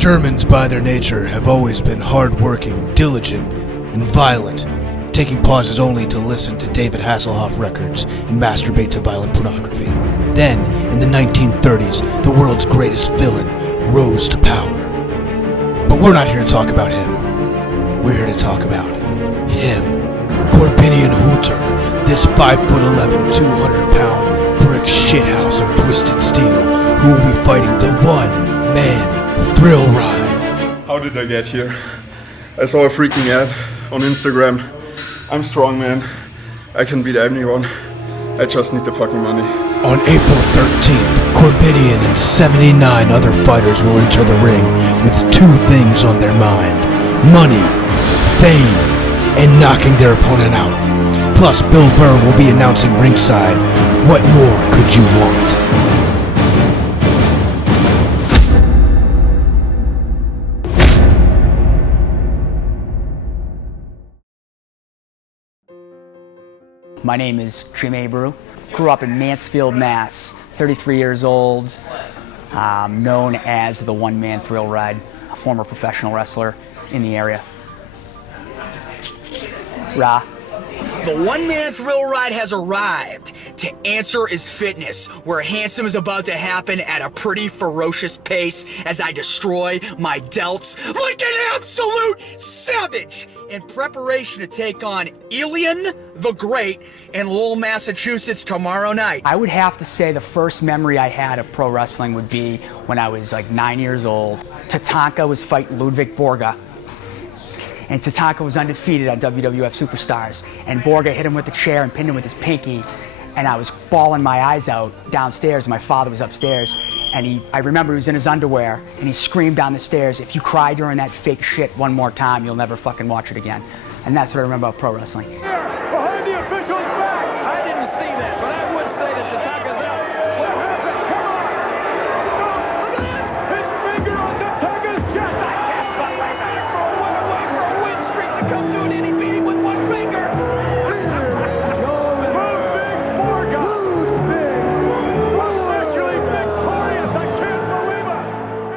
Germans, by their nature, have always been hard-working, diligent, and violent, taking pauses only to listen to David Hasselhoff records and masturbate to violent pornography. Then, in the 1930s, the world's greatest villain rose to power. But we're not here to talk about him. We're here to talk about him. Corbinian Hooter, this 5'11", 200-pound brick shithouse of twisted steel, who will be fighting the one-man thrill ride. How did I get here? I saw a freaking ad on Instagram. I'm strong, man. I can beat anyone. I just need the fucking money. On April 13th, Corbinian and 79 other fighters will enter the ring with two things on their mind: money, fame, and knocking their opponent out. Plus, Bill Burr will be announcing ringside. What more could you want? My name is Jim Abreu. Grew up in Mansfield, Mass. 33 years old. Known as the one-man thrill ride. A former professional wrestler in the area. Ra. The one-man thrill ride has arrived. To answer is fitness, where handsome is about to happen at a pretty ferocious pace as I destroy my delts like an absolute savage in preparation to take on Elian the Great in Lowell, Massachusetts tomorrow night. I would have to say the first memory I had of pro wrestling would be when I was like 9 years old. Tatanka was fighting Ludwig Borga. And Tatanka was undefeated on WWF Superstars. And Borga hit him with the chair and pinned him with his pinky. And I was bawling my eyes out downstairs. My father was upstairs. And I remember he was in his underwear. And he screamed down the stairs, "If you cry during that fake shit one more time, you'll never fucking watch it again." And that's what I remember about pro wrestling. Behind the official's back! I didn't see that, but I would say that Tatanka's out. What happened? Come on! Look at this! His finger on Tatanka's chest! I can't fuck right back for a win away for a win streak to come to an and he beat him with one finger!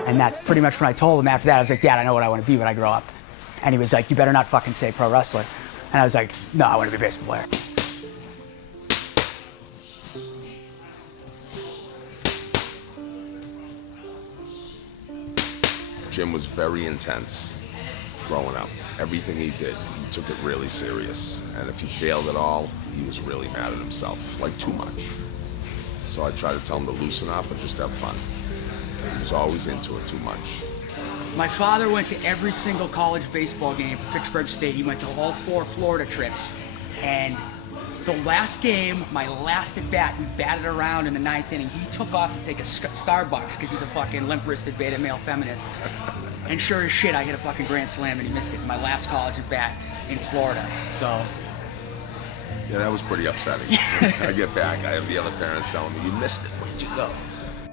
And that's pretty much when I told him after that. I was like, "Dad, I know what I want to be when I grow up." And he was like, "You better not fucking say pro wrestler." And I was like, "No, I want to be a baseball player." Jim was very intense growing up. Everything he did, he took it really serious. And if he failed at all, he was really mad at himself, like too much. So I tried to tell him to loosen up and just have fun. And he was always into it too much. My father went to every single college baseball game for Fitchburg State. He went to all 4 Florida trips. And the last game, my last at bat, we batted around in the 9th inning. He took off to take a Starbucks because he's a fucking limp-wristed beta male feminist. And sure as shit, I hit a fucking grand slam and he missed it in my last college at bat in Florida. So. Yeah, that was pretty upsetting. I get back, I have the other parents telling me, "You missed it, where did you go?"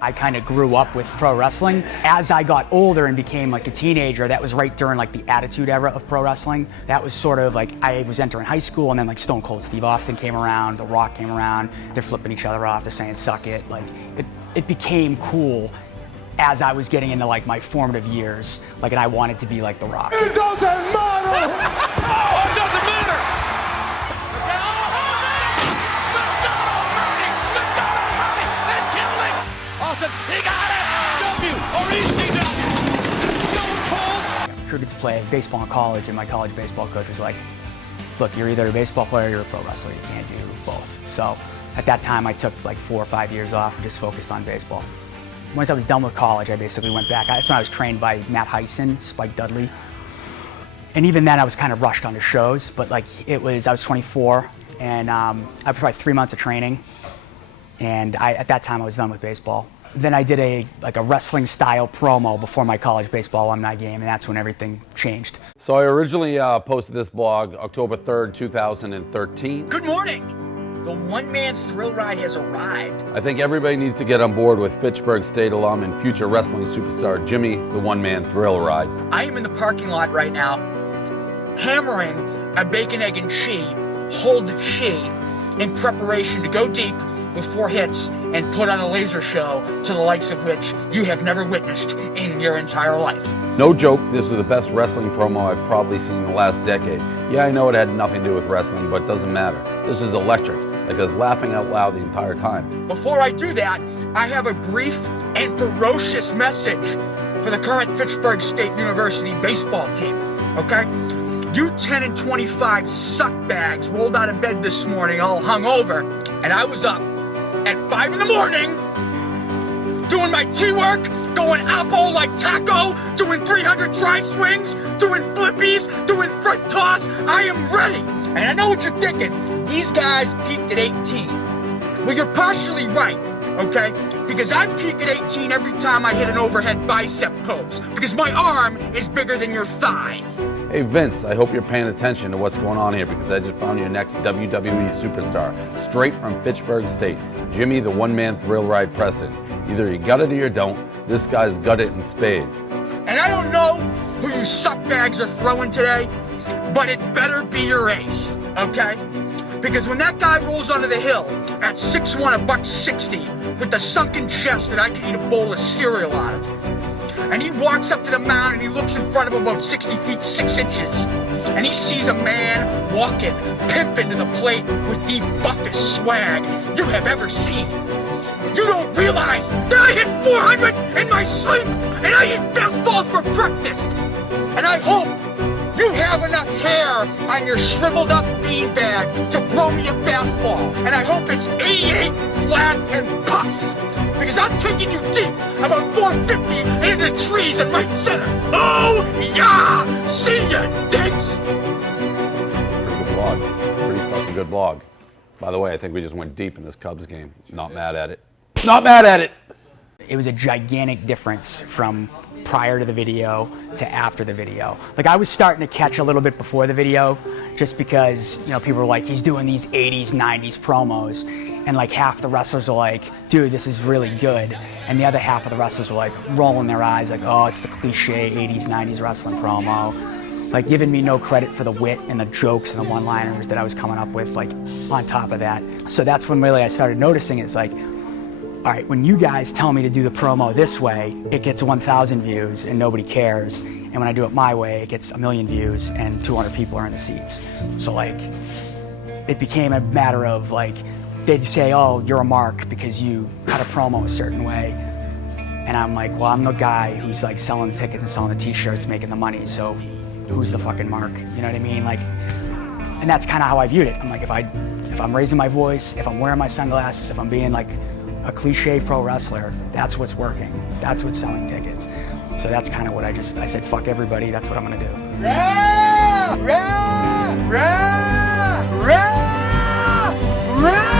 I kind of grew up with pro wrestling. As I got older and became like a teenager, that was right during like the Attitude Era of pro wrestling. That was sort of like, I was entering high school and then like Stone Cold Steve Austin came around, The Rock came around, they're flipping each other off, they're saying suck it. Like it became cool as I was getting into like my formative years. Like, and I wanted to be like The Rock. It doesn't matter! Oh, it doesn't matter! He got it! I recruited to play baseball in college, and my college baseball coach was like, "Look, you're either a baseball player or you're a pro wrestler. You can't do both." So at that time, I took like 4 or 5 years off and just focused on baseball. Once I was done with college, I basically went back. That's when I was trained by Matt Heisen, Spike Dudley. And even then, I was kind of rushed onto shows, but like I was 24, and I had probably 3 months of training. And at that time, I was done with baseball. Then I did a wrestling style promo before my college baseball alumni game, and that's when everything changed. So I originally posted this blog October 3rd, 2013. Good morning! The one-man thrill ride has arrived. I think everybody needs to get on board with Fitchburg State alum and future wrestling superstar Jimmy, the one-man thrill ride. I am in the parking lot right now, hammering a bacon, egg, and cheese, hold the chi, in preparation to go deep with 4 hits and put on a laser show to the likes of which you have never witnessed in your entire life. No joke, this is the best wrestling promo I've probably seen in the last decade. Yeah, I know it had nothing to do with wrestling, but it doesn't matter. This is electric. Like I was laughing out loud the entire time. Before I do that, I have a brief and ferocious message for the current Fitchburg State University baseball team, okay? You 10 and 25 suckbags rolled out of bed this morning all hungover, and I was up at 5 in the morning doing my T-work, going oppo like taco, doing 300 dry swings, doing flippies, doing front toss. I am ready. And I know what you're thinking. These guys peaked at 18. Well, you're partially right, okay? Because I peak at 18 every time I hit an overhead bicep pose, because my arm is bigger than your thigh. Hey Vince, I hope you're paying attention to what's going on here because I just found your next WWE superstar, straight from Fitchburg State, Jimmy the One-Man Thrill Ride Preston. Either you got it or you don't. This guy's got it in spades. And I don't know who you suckbags are throwing today, but it better be your ace, okay? Because when that guy rolls onto the hill at 6'1", $160, with the sunken chest that I could eat a bowl of cereal out of, and he walks up to the mound and he looks in front of him about 60 feet, 6 inches, and he sees a man walking, pimping to the plate with the buffest swag you have ever seen. You don't realize that I hit 400 in my sleep and I eat fastballs for breakfast. And I hope you have enough hair on your shriveled up beanbag to throw me a fastball. And I hope it's 88 flat and puffs. Because I'm taking you deep about 450 into the trees in right center. Oh yeah! See ya, dicks! Pretty good blog. Pretty fucking good blog. By the way, I think we just went deep in this Cubs game. Not mad at it. Not mad at it! It was a gigantic difference from prior to the video to after the video. Like I was starting to catch a little bit before the video just because, you know, people were like, he's doing these 80s, 90s promos. And like half the wrestlers are like, dude, this is really good. And the other half of the wrestlers were like rolling their eyes like, oh, it's the cliche 80s, 90s wrestling promo. Like giving me no credit for the wit and the jokes and the one-liners that I was coming up with, like on top of that. So that's when really I started noticing it's like, all right, when you guys tell me to do the promo this way, it gets 1,000 views and nobody cares. And when I do it my way, it gets 1 million views and 200 people are in the seats. So like, it became a matter of like, they'd say, oh, you're a mark because you cut a promo a certain way. And I'm like, well, I'm the guy who's like selling the tickets and selling the t-shirts, making the money, so who's the fucking mark? You know what I mean? Like, and that's kind of how I viewed it. I'm like, if I'm raising my voice, if I'm wearing my sunglasses, if I'm being like a cliche pro wrestler, that's what's working. That's what's selling tickets. So that's kind of what I said, fuck everybody, that's what I'm gonna do. Rah! Rah! Rah! Rah! Rah!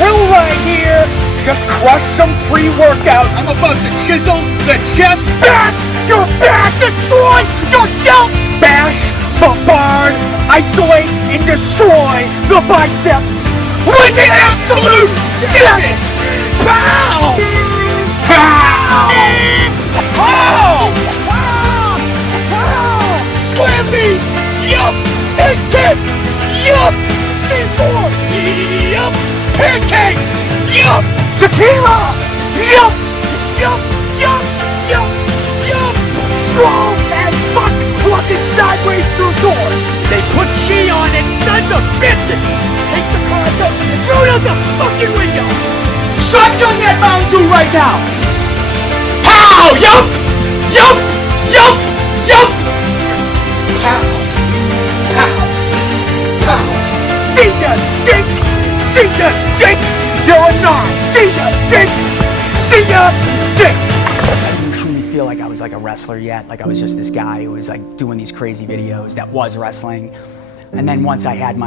Will right here just crush some pre-workout. I'm about to chisel the chest, bash your back, destroy your delts, bash, bombard, isolate, and destroy the biceps with an absolute savage pow! Pow! Pow! Pow! Slam these! Yup! Steak tips! Yup! C4! Yup! Pancakes! Yup! Tequila! Yup! Yup! Yup! Yup! Yup! Strong as fuck walking sideways through doors. They put she on and sons of bitches! Take the cards up and throw it out the fucking window! Shotgun that Mountain Dew right now! Pow! Yup! Yup! Yup! Yup! Pow! Pow! Pow! See ya, dick! See ya, dick! You're a narc! See ya, dick! See ya, dick! I didn't truly feel like I was like a wrestler yet. Like I was just this guy who was like doing these crazy videos that was wrestling. And then once I had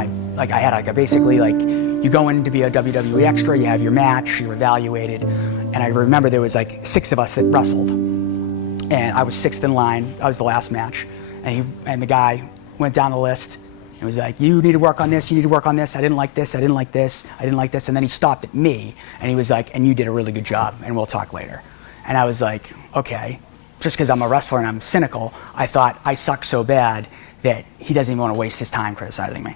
basically like, you go in to be a WWE extra, you have your match, you're evaluated. And I remember there was like 6 of us that wrestled. And I was 6th in line. I was the last match. And the guy went down the list. It was like, you need to work on this, you need to work on this, I didn't like this, I didn't like this, I didn't like this. And then he stopped at me and he was like, and you did a really good job and we'll talk later. And I was like, okay. Just because I'm a wrestler and I'm cynical, I thought I suck so bad that he doesn't even want to waste his time criticizing me.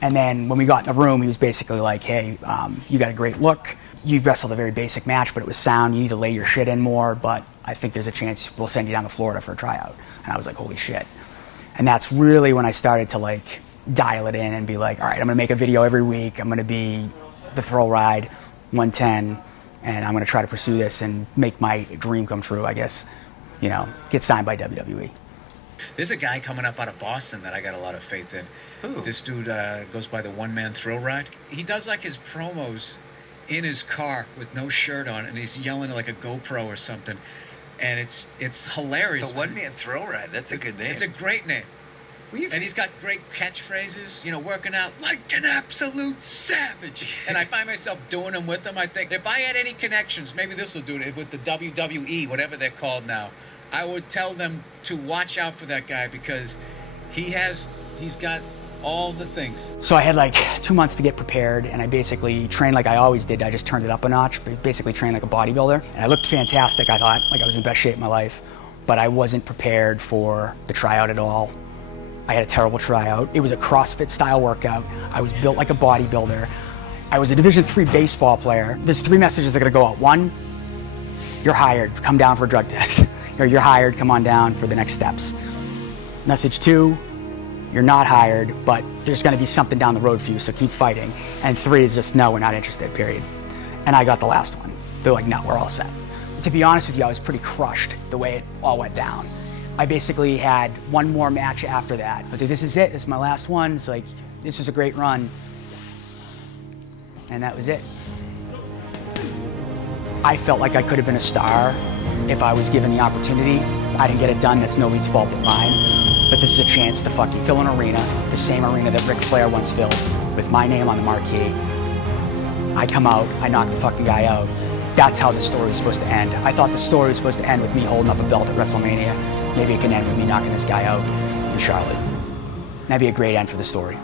And then when we got in the room, he was basically like, hey, you got a great look. You wrestled a very basic match, but it was sound. You need to lay your shit in more, but I think there's a chance we'll send you down to Florida for a tryout. And I was like, holy shit. And that's really when I started to like dial it in and be like, all right, I'm gonna make a video every week. I'm gonna be the Thrill Ride 110, and I'm gonna try to pursue this and make my dream come true, I guess. You know, get signed by WWE. There's a guy coming up out of Boston that I got a lot of faith in. Who? This dude goes by the One Man Thrill Ride. He does like his promos in his car with no shirt on, and he's yelling at like a GoPro or something, and it's hilarious. The One Man Thrill Ride. That's a good name. It's a great name. And he's got great catchphrases, you know, working out like an absolute savage. And I find myself doing them with him. I think if I had any connections, maybe this will do it with the WWE, whatever they're called now. I would tell them to watch out for that guy because he's got all the things. So I had like 2 months to get prepared, and I basically trained like I always did. I just turned it up a notch, basically trained like a bodybuilder. And I looked fantastic, I thought, like I was in the best shape of my life, but I wasn't prepared for the tryout at all. I had a terrible tryout. It was a CrossFit style workout. I was built like a bodybuilder. I was a Division III baseball player. There's 3 messages that are gonna go out. 1, you're hired, come down for a drug test. Or you're hired, come on down for the next steps. Message 2, you're not hired, but there's gonna be something down the road for you, so keep fighting. And 3 is just, no, we're not interested, period. And I got the last one. They're like, no, we're all set. To be honest with you, I was pretty crushed the way it all went down. I basically had one more match after that. I was like, this is it, this is my last one. It's like, this was a great run. And that was it. I felt like I could have been a star if I was given the opportunity. I didn't get it done, that's nobody's fault but mine. But this is a chance to fucking fill an arena, the same arena that Ric Flair once filled, with my name on the marquee. I come out, I knock the fucking guy out. That's how the story was supposed to end. I thought the story was supposed to end with me holding up a belt at WrestleMania. Maybe it can end with me knocking this guy out in Charlotte. That'd be a great end for the story.